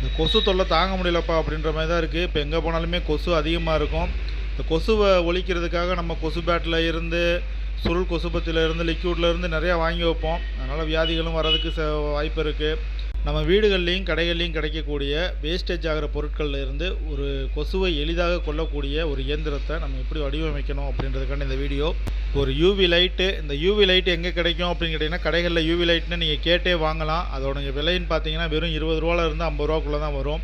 இந்த கொசு தொல்லை தாங்க முடியலப்பா அப்படின்ற மாதிரி தான் இருக்குது. இப்போ எங்கே போனாலுமே கொசு அதிகமாக இருக்கும். இந்த கொசுவை ஒழிக்கிறதுக்காக நம்ம கொசு பேட்டில் இருந்து, சுருள் கொசுபத்தியில் இருந்து, லிக்யூடில் இருந்து நிறையா வாங்கி வைப்போம். அதனால் வியாதிகளும் வரதுக்கு வாய்ப்பு இருக்குது. நம்ம வீடுகள்லேயும் கடைகள்லேயும் கிடைக்கக்கூடிய வேஸ்டேஜ் ஆகிற பொருட்களில் இருந்து ஒரு கொசுவை எளிதாக கொல்லக்கூடிய ஒரு இயந்திரத்தை நம்ம எப்படி வடிவமைக்கணும் அப்படின்றதுக்கான இந்த வீடியோ. ஒரு யூவி லைட்டு, இந்த யூவி லைட்டு எங்கே கிடைக்கும் அப்படின்னு கேட்டிங்கன்னா, கடைகளில் யூவி லைட்னு நீங்கள் கேட்டே வாங்கலாம். அதோட விலைன்னு பார்த்தீங்கன்னா வெறும் 20 ரூபாலேருந்து 50 ரூபாக்குள்ளே தான் வரும்.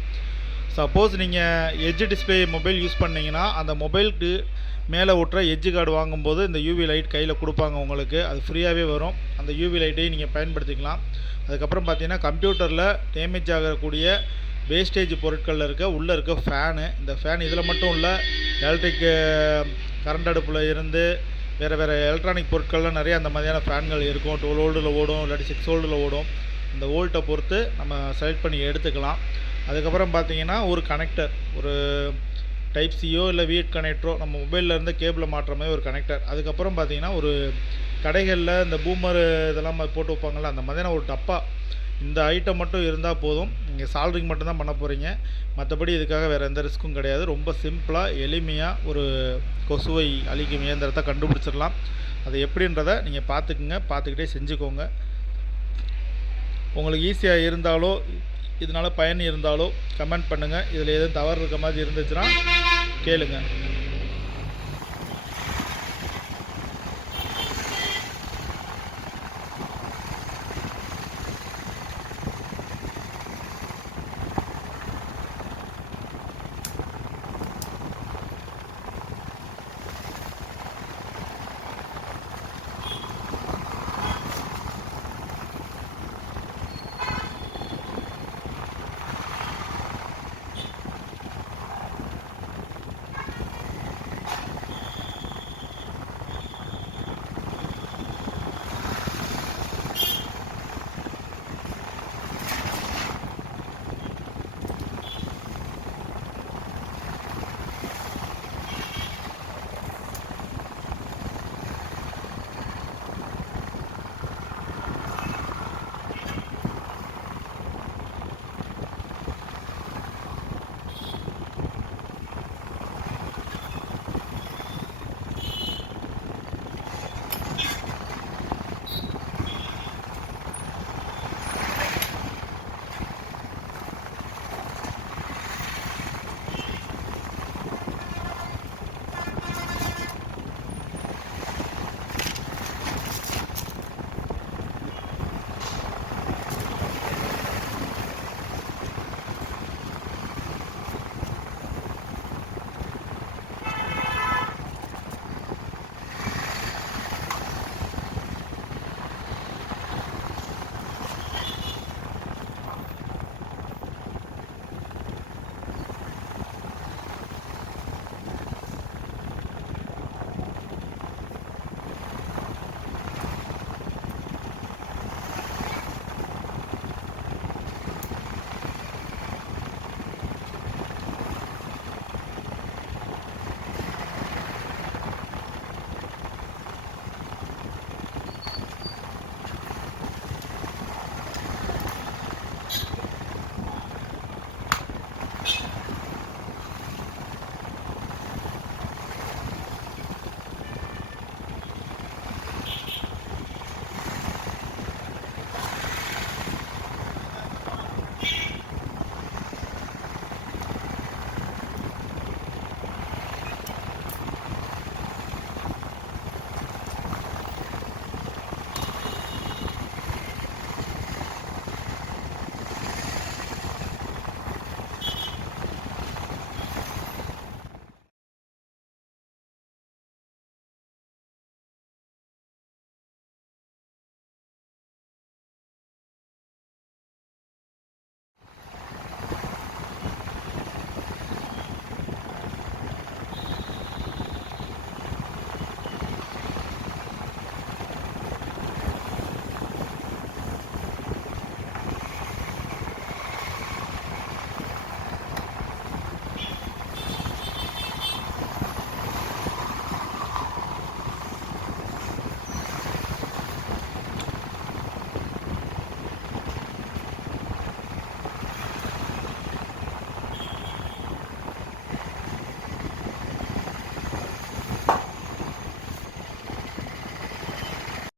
சப்போஸ் நீங்கள் எட்ஜ் டிஸ்பிளே மொபைல் யூஸ் பண்ணிங்கன்னா, அந்த மொபைலுக்கு மேலே ஒட்டுற எட்ஜ் கார்டு வாங்கும்போது இந்த யூவி லைட் கையில் கொடுப்பாங்க உங்களுக்கு. அது ஃப்ரீயாகவே வரும். அந்த யூவி லைட்டையும் நீங்கள் பயன்படுத்திக்கலாம். அதுக்கப்புறம் பார்த்தீங்கன்னா, கம்ப்யூட்டரில் டேமேஜ் ஆகக்கூடிய வேஸ்டேஜ் பொருட்களில் உள்ளே இருக்க ஃபேனு. இந்த ஃபேன் இதில் மட்டும் இல்லை, எலக்ட்ரிக் கரண்ட் அடுப்பில் இருந்து வேறு எலக்ட்ரானிக் பொருட்கள்லாம் நிறைய அந்த மாதிரியான ஃபேன்கள் இருக்கும். 12 வோல்ட்டில் ஓடும், இல்லாட்டி 6 வோல்ட்டில் ஓடும். அந்த வோல்ட்டை பொறுத்து நம்ம செலக்ட் பண்ணி எடுத்துக்கலாம். அதுக்கப்புறம் பார்த்தீங்கன்னா, ஒரு கனெக்டர், ஒரு டைப் சியோ இல்லை விஎட் கனெக்டரோ, நம்ம மொபைலில் இருந்து கேபிளை மாட்டுற மாதிரி ஒரு கனெக்டர். அதுக்கப்புறம் பார்த்தீங்கன்னா, ஒரு கடைகளில் இந்த பூமர் இதெல்லாம் போட்டு வைப்பாங்கள்ல, அந்த மாதிரியான ஒரு டப்பா. இந்த ஐட்டம் மட்டும் இருந்தால் போதும். நீங்கள் சால்ட்ரிங் மட்டும்தான் பண்ண போகிறீங்க. மற்றபடி இதுக்காக வேறு எந்த ரிஸ்க்கும் கிடையாது. ரொம்ப சிம்பிளாக எளிமையாக ஒரு கொசுவை அழிக்கும் இயந்திரத்தை கண்டுபிடிச்சிடலாம். அது எப்படின்றத நீங்கள் பார்த்துக்குங்க, பார்த்துக்கிட்டே செஞ்சுக்கோங்க. உங்களுக்கு ஈஸியாக இருந்தாலோ, இதனால் பயன் இருந்தாலோ கமெண்ட் பண்ணுங்கள். இதில் எதுவும் தவறு இருக்க மாதிரி இருந்துச்சுன்னா கேளுங்க.